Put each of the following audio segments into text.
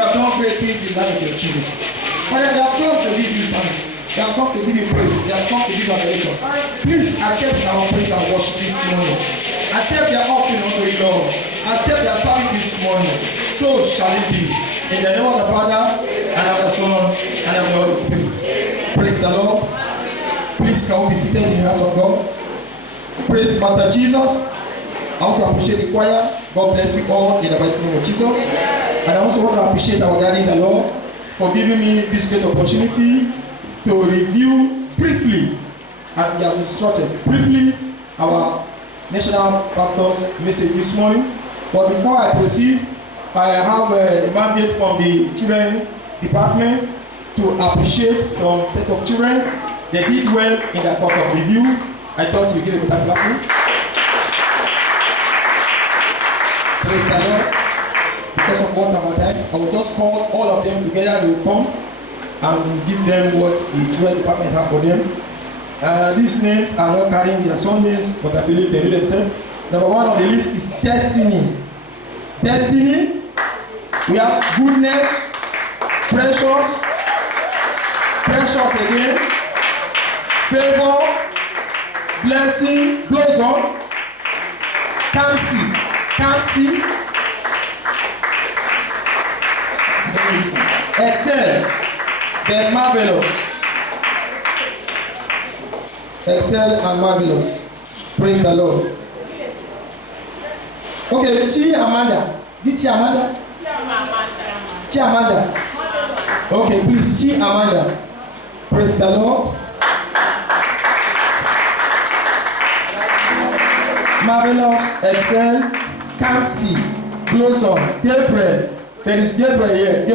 you have done great things in the life of your children. Father, they have come to give you thanks. They have come to give you praise. They have come to give you adoration. Please accept our praise and worship this morning. Accept their offering unto you, Lord. Accept their thanks this morning. So shall it be. In the name of the Father, and of the Son, and of the Holy Spirit. Praise the Lord. Please come be seated in the house of God. Praise Master Jesus. I want to appreciate the choir. God bless you all in the mighty name of Jesus. And I also want to appreciate our daddy in the Lord for giving me this great opportunity to review briefly, as he has instructed, briefly our national pastor's message this morning. But before I proceed, I have a mandate from the children department to appreciate some set of children. They did well in the course of review. I thought you give a better clapping. Praise the Lord. Because of one time, I will just call all of them together. They will come and give them what the children department have for them. These names are not carrying their son names, but I believe they know themselves. Number one on the list is Destiny. Destiny. We have Goodness, Precious, Precious again, Favor, Blessing, Blossom, Kamsi, Excel, then Marvelous. Excel and Marvelous. Praise the Lord. Okay, Chi Amanda. Is it Chi Amanda? Chi Amanda. Okay, please, Chi Amanda. Praise the Lord. Marvelous, Excel, Kamsi, Blossom, Gabriel. There is Gabriel here.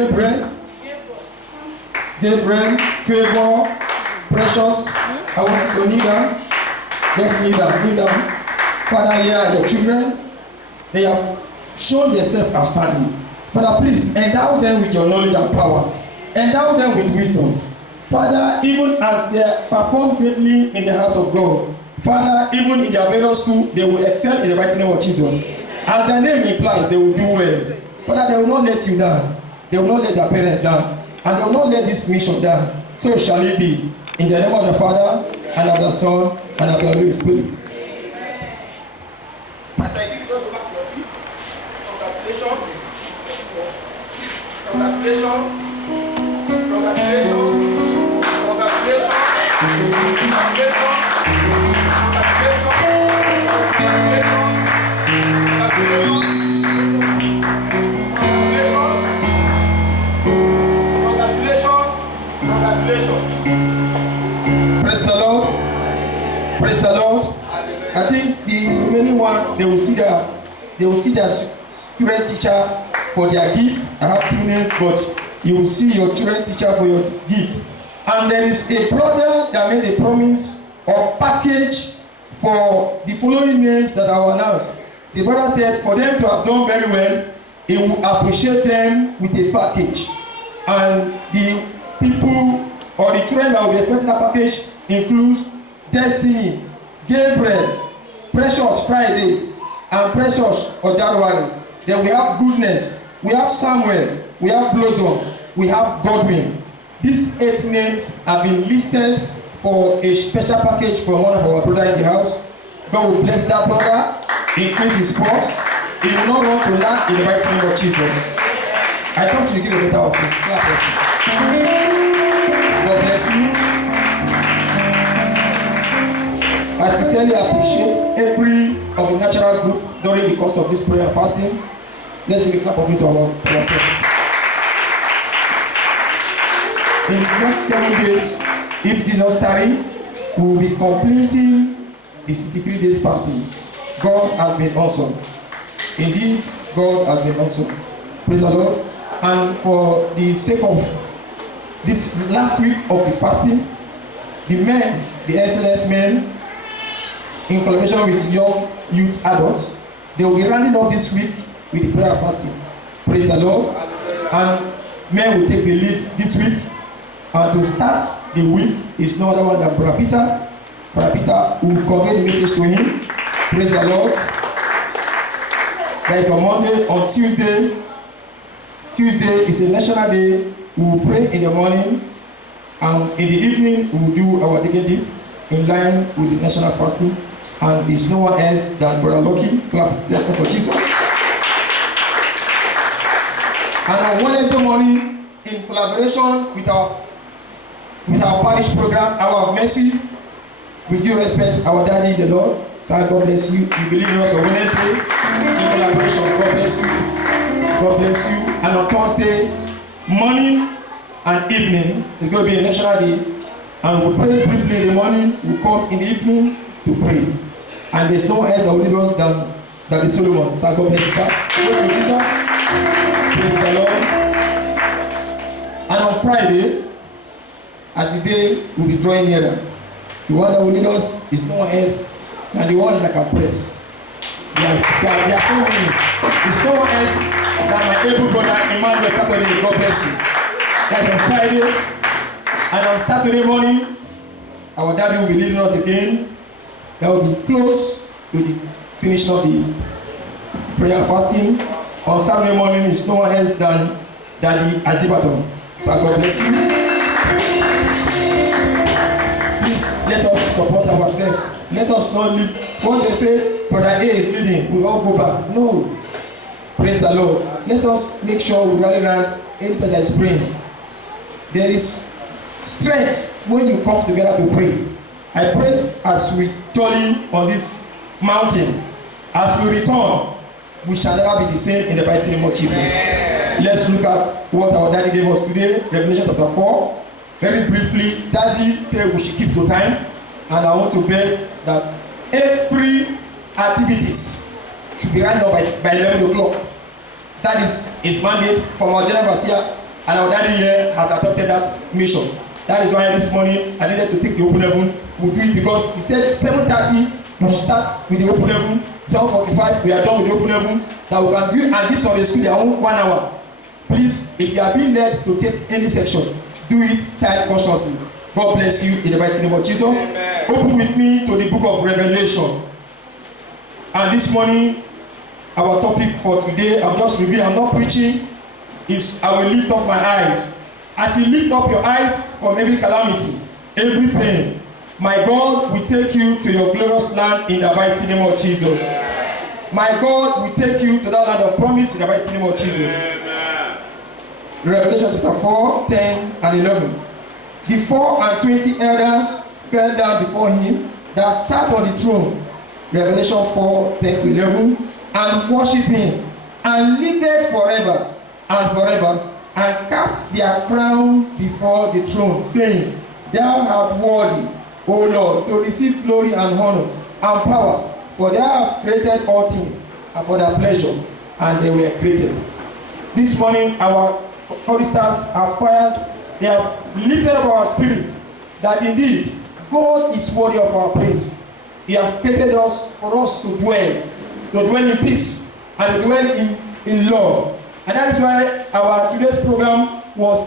Gabriel, Favor, Precious. I want you to kneel down. Just kneel down. Father, here are your children. They have shown themselves outstanding. Father, please endow them with your knowledge and power. Endow them with wisdom. Father, even as they perform greatly in the house of God, Father, even in their various school, they will excel in the mighty name of Jesus. As their name implies, they will do well. Father, they will not let you down. They will not let their parents down. And they will not let this mission down. So shall it be. In the name of the Father, and of the Son, and of the Holy Spirit. As I give you back to your seat, congratulations. Praise the Lord. I think the remaining one, they will see their student teacher for their gift. I have two names, but you will see your children teacher for your gift. And there is a brother that made a promise or package for the following names that I will announce. The brother said for them to have done very well, he will appreciate them with a package. And the people or the children that will be expecting a package includes Destiny, Gabriel, Precious Friday, and Precious Ojanuary. Then we have Goodness, we have Samuel, we have Blossom, we have Godwin. These 8 names have been listed for a special package from one of our brothers in the house. God will bless that brother, increase his force. He will not want to land in the mighty name of Jesus. I thought you give a better offering. God bless you. I sincerely appreciate every of the natural group during the course of this prayer and fasting. Let's give a clap of it to ourselves. In the next 7 days, if Jesus tarry, we will be completing the 63 days fasting. God has been awesome. Indeed, God has been awesome. Praise the Lord. And for the sake of this last week of the fasting, the men, the excellence men, in collaboration with young youth adults, they will be rounding up this week with the prayer and fasting. Praise the Lord. And men will take the lead this week. And to start the week is no other one than Brother Peter. Brother Peter will convey the message to him. Praise the Lord. That is on Monday. On Tuesday, Tuesday is a national day. We will pray in the morning, and in the evening we will do our decade in line with the national fasting. And it's no one else than Brother Lucky. Clap, let's clap for Jesus. And on Wednesday morning, in collaboration with our parish program, Hour of Mercy, with due respect, our daddy, the Lord, so God bless you. You believe in us on Wednesday, in collaboration, God bless you. God bless you. And on Thursday morning and evening, it's going to be a national day. And we'll pray briefly in the morning, we'll come in the evening to pray. And there's no one else that will lead us than the Solomon. So God bless you, sir. Go to Jesus. Praise the Lord. And on Friday, as the day will be drawing nearer, the one that will lead us is no one else than the one that can press. There are so many. It's no one else than my able brother Emmanuel Saturday. God bless you. That's on Friday. And on Saturday morning, our daddy will be leading us again. That will be close to the finish of the prayer and fasting. On Saturday morning is no one else than Daddy Azibaton. So God bless you. Please let us support ourselves. Let us not leave. What they say, Brother A is leading, we all go back. No. Praise the Lord. Let us make sure we rally around any person that is praying. There is strength when you come together to pray. I pray as we journey on this mountain, as we return, we shall never be the same in the mighty name of Jesus. Let's look at what our daddy gave us today, Revelation chapter 4. Very briefly, daddy said we should keep to time, and I want to beg that every activities should be right now by 11 o'clock. That is his mandate from our general overseer, and our daddy here has adopted that mission. That is why this morning I needed to take the open heaven. We'll do it because he said 7:30 we should start with the open heaven. 7:45 we are done with the open heaven. That we can do and give Sunday school their own 1 hour. Please, if you are being led to take any section, do it time cautiously. God bless you in the mighty name of Jesus. Amen. Open with me to the book of Revelation. And this morning, our topic for today, I'm just revealing, I'm not preaching, is I will lift up my eyes. As you lift up your eyes from every calamity, every pain, my God will take you to your glorious land in the mighty name of Jesus. My God will take you to that land of promise in the mighty name of Jesus. Revelation chapter 4, 10 and 11. The 24 elders fell down before him that sat on the throne. Revelation 4, 10 to 11. And worship him and lived forever and forever, and cast their crown before the throne, saying, Thou art worthy, O Lord, to receive glory and honor and power, for thou hast created all things, and for their pleasure, and they were created. This morning, our choristers, our choirs, they have lifted up our spirit, that indeed, God is worthy of our praise. He has created us for us to dwell in peace, and to dwell in love. And that is why our today's program was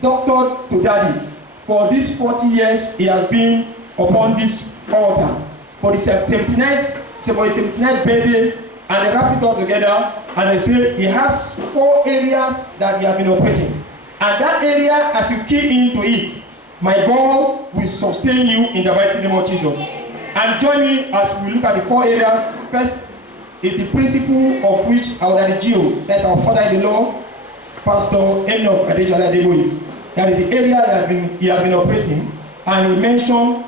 doctored to Daddy. For these 40 years, he has been upon this altar. For the 79th birthday, and they wrap it all together, and they say he has 4 areas that he has been operating. And that area, as you key into it, my God will sustain you in the mighty name of Jesus. And join me as we look at the 4 areas. First is the principle of which our Daddy Gio, that's our father in the Lord, Pastor Enoch Adejala Adeboye. That is the area he has been operating. And he mentioned,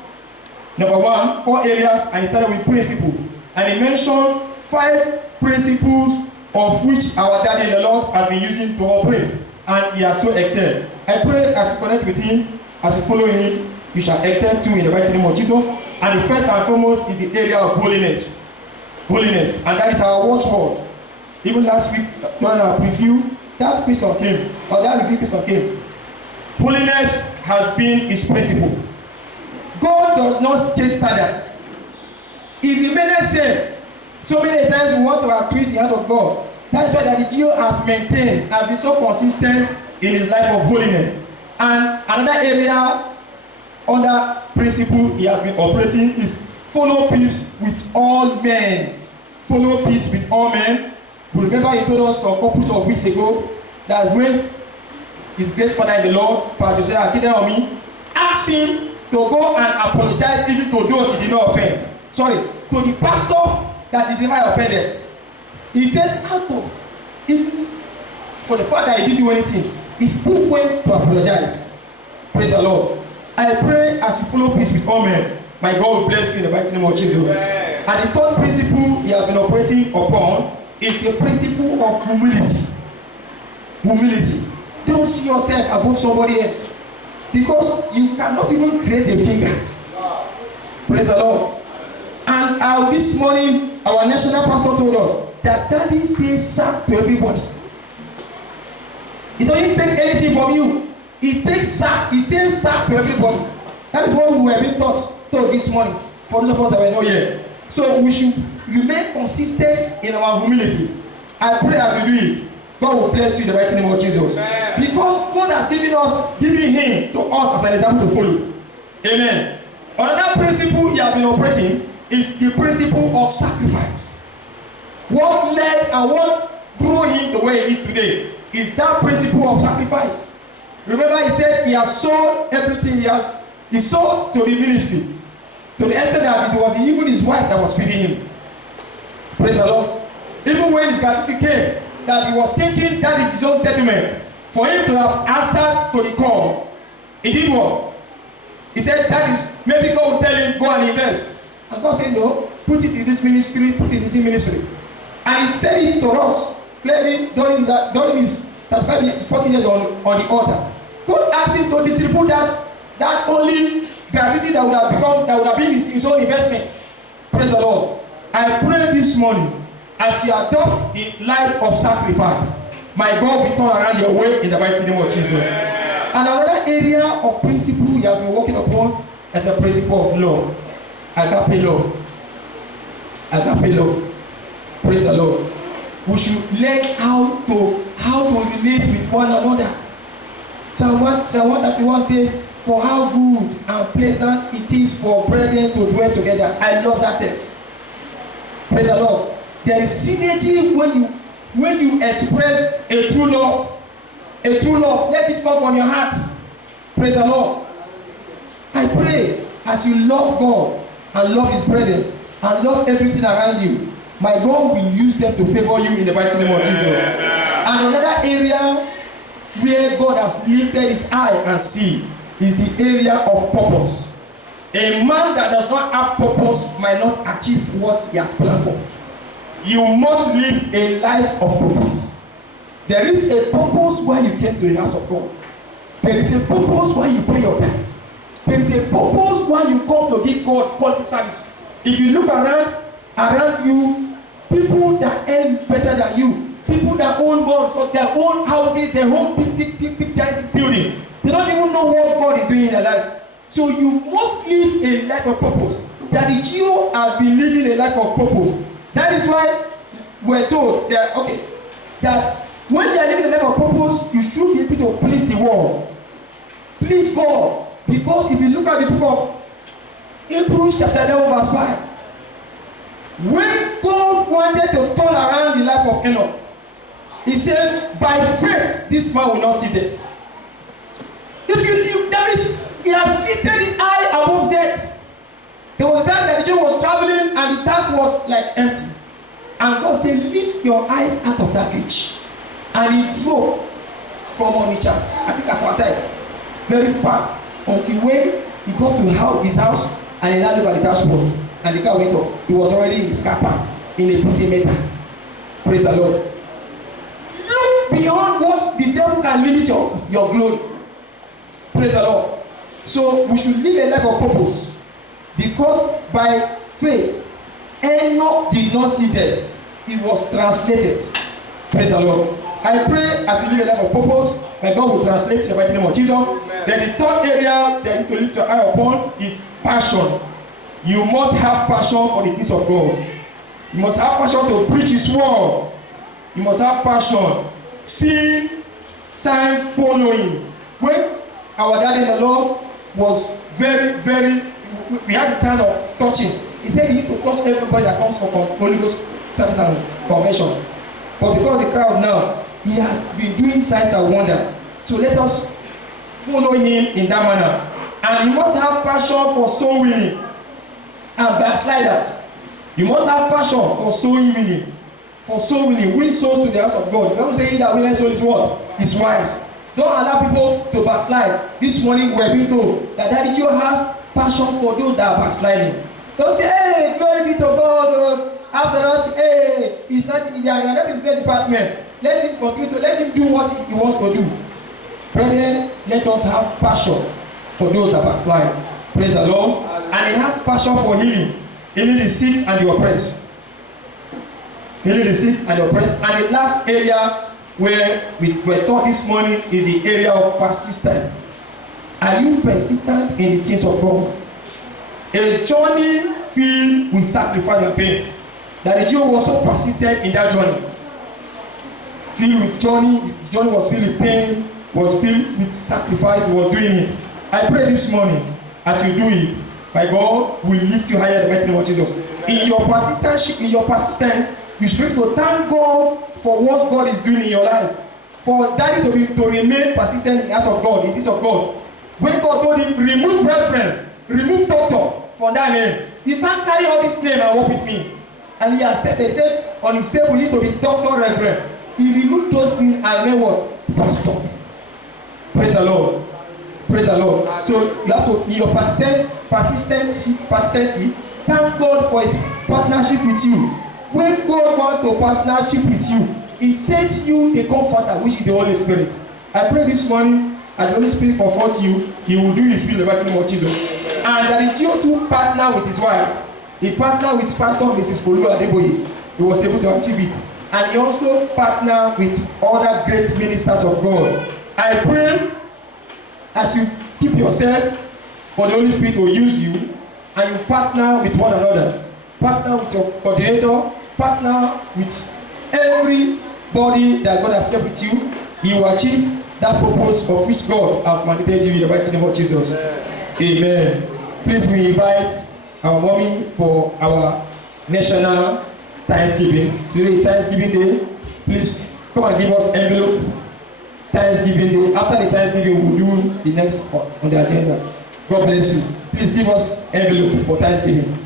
number 1, 4 areas, and he started with principle. And he mentioned 5 principles of which our Daddy in the Lord has been using to operate. And he has so excelled. I pray as you connect with him, as you follow him, you shall excel too in the mighty name of Jesus. And the first and foremost is the area of holiness. Holiness. And that is our watchword. Even last week, during our preview, that question came. Or that review question came. Holiness has been his principle. God does not stay standard. He remains same. So many times we want to outwit the hand of God. That is why Daddy Gio has maintained and been so consistent in his life of holiness. And another area under principle he has been operating is follow peace with all men. Follow peace with all men. You remember he told us a couple of weeks ago that when his great father in the Lord, Pastor Josiah Akideomi, asked him to go and apologize even to those he did not offend. Sorry, to the pastor that he never offended. He said, out of even for the fact that he didn't do anything, he still went to apologize. Praise the Lord. I pray as you follow peace with all men, my God will bless you in the mighty name of Jesus. Amen. And the third principle he has been operating upon is the principle of humility. Humility. Don't see yourself above somebody else, because you cannot even create a finger. Praise the Lord. And this morning, our national pastor told us that Daddy says sir to everybody. He doesn't take anything from you. He takes sir. He says sir to everybody. That is what we were being told this morning. For those of us that were not here. So we should remain consistent in our humility. I pray as we do it, God will bless you in the mighty name of Jesus. Amen. Because God has given him to us as an example to follow. Amen. Another principle he has been operating is the principle of sacrifice. What led and what grew him the way he is today is that principle of sacrifice. Remember, he said he has sold everything he sold to the ministry, to the extent that it was even his wife that was feeding him. Praise the Lord. Even when his gratuity came, that he was thinking that is his own settlement, for him to have answered to the call, he did what? He said that is, maybe God will tell him, go and invest. And God said, no, put it in this ministry, put it in this ministry. And he said it to us clearly during his 35 years, 40 years on the altar. God asked him to distribute that only gratuity that would have been his own investment. Praise the Lord. I pray this morning, as you adopt a life of sacrifice, my God will turn around your way in the mighty name of Jesus. And another area of principle you have been working upon is the principle of love. Agape love. Agape love. Praise the Lord. We should learn how to relate with one another. Psalm 131 says, for how good and pleasant it is for brethren to dwell together. I love that text. Praise the Lord. There is synergy when you express a true love. A true love. Let it come from your heart. Praise the Lord. I pray as you love God and love his brethren and love everything around you, my God will use them to favor you in the mighty name of Jesus. And another area where God has lifted his eye and see is the area of purpose. A man that does not have purpose might not achieve what he has planned for. You must live a life of purpose. There is a purpose why you came to the house of God. There is a purpose why you pay your tithes. There is a purpose why you come to give God quality service. If you look around you, people that earn better than you, people that own bonds or their own houses, their own big giant building, they don't even know what God is doing in their life. So you must live a life of purpose. That the Geo has been living a life of purpose. That is why we're told that when you are living a life of purpose, you should be able to please the world. Please God. Because if you look at the book of Hebrews chapter 11 verse 5, when God wanted to turn around the life of Enoch, he said, by faith this man will not see death. He has lifted his eye above death. There was a time that the Jew was traveling and the tank was like empty. And God said, lift your eye out of that ditch. And he drove from Onitsha, I think as I said, very far, until when he got to his house and he now looked at the dashboard and the car went off. He was already in his car park in a pretty meter. Praise the Lord. Look beyond what the devil can limit your glory. Praise the Lord. So we should live a life of purpose, because by faith Enoch did not see death. He was translated. Praise the Lord. I pray as you live a life of purpose, that God will translate in the mighty name of Jesus. Amen. Then the third area that you need to lift your eye upon is passion. You must have passion for the things of God. You must have passion to preach his word. You must have passion. Seeing, sign, following. When our daddy in the Lord was very, we had the chance of touching. He said he used to touch everybody that comes for Holy Ghost service and convention. But because of the crowd now, he has been doing signs and wonder. So let us follow him in that manner. And you must have passion for soul winning and backsliders. You must have passion for soul winning. For soul winning, win souls to the house of God. The Bible says he that winneth soul is what? Is wise. Don't allow people to backslide. This morning we are being told that Daddy Joe has passion for those that are backsliding. Don't say, hey, glory be to God. After us, hey, he's not in the department. Let him continue to let him do what he wants to do. Brethren, let us have passion for those that backslide. Praise the Lord. And he has passion for healing. Healing the sick and the oppressed. Healing the sick and the oppressed. And the last area where we were taught this morning is the area of persistence. Are you persistent in the things of God? A journey filled with sacrifice and pain. That the Jew was so persistent in that journey. Filled with journey, the journey was filled with pain, was filled with sacrifice, he was doing it. I pray this morning, as you do it, my God will lift you higher in the mighty name of Jesus. In your persistence, you should be to thank God for what God is doing in your life. For Daddy to remain persistent in the house of God, in this of God. When God told him, remove reverend, remove doctor from that name. You can't carry all this name and walk with me. And he accepted. He said on his table he used to be doctor reverend. He removed those things and made what? Pastor. Praise the Lord. Praise the Lord. So you have to, in your persistency, thank God for his partnership with you. When God wants to partnership with you, he sent you the comforter, which is the Holy Spirit. I pray this morning, as the Holy Spirit comforts you, he will do his will in the mighty name of Jesus. And that is you to partner with his wife. He partnered with Pastor Mrs. Polu Adeboye. He was able to achieve it. And he also partnered with other great ministers of God. I pray as you keep yourself for the Holy Spirit will use you, and you partner with one another. Partner with your coordinator, partner with everybody that God has kept with you. You will achieve that purpose of which God has mandated you in the mighty name of Jesus. Amen. Please, we invite our mommy for our national Thanksgiving. Today is Thanksgiving Day. Please come and give us envelope. Thanksgiving Day. After the Thanksgiving, we'll do the next on the agenda. God bless you. Please give us envelope for Thanksgiving.